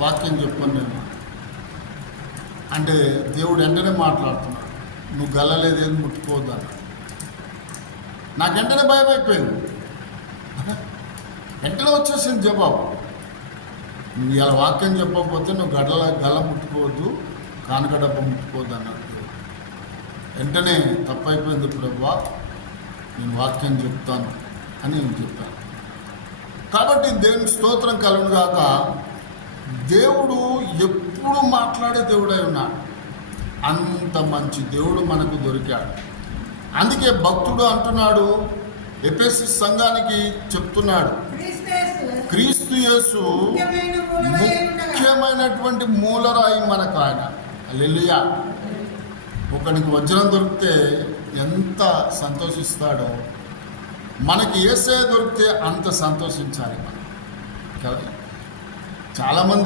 వాక్యం చెప్పాను నేను అంటే దేవుడు వెంటనే మాట్లాడుతున్నాడు, నువ్వు గల్లలేదేది ముట్టుకోవద్దు అన్నాడు. నాకు వెంటనే భయం అయిపోయింది, వెంటనే వచ్చేసింది జవాబు. నువ్వు ఇలా వాక్యం చెప్పకపోతే నువ్వు గల్ల ముట్టుకోవద్దు, కానుక డబ్బ ముట్టుకోవద్దు అన్నాడు. వెంటనే తప్పైపోయింది ప్రభువా, నేను వాక్యం చెప్తాను అని నేను చెప్పాను. కాబట్టి దేవుని స్తోత్రం కలుగును గాక. దేవుడు ఎప్పుడు మాట్లాడే దేవుడై ఉన్నాడు. అంత మంచి దేవుడు మనకు దొరికాడు. అందుకే భక్తుడు అంటున్నాడు, ఎఫెసు సంఘానికి చెప్తున్నాడు, క్రీస్తు యేసు ముఖ్యమైనటువంటి మూలరాయి మనకు ఆయన. హల్లెలూయా. ఒకనికి వజ్రం దొరికితే ఎంత సంతోషిస్తాడో, మనకి యేసే దొరికితే అంత సంతోషించాలి మనం కదా. చాలామంది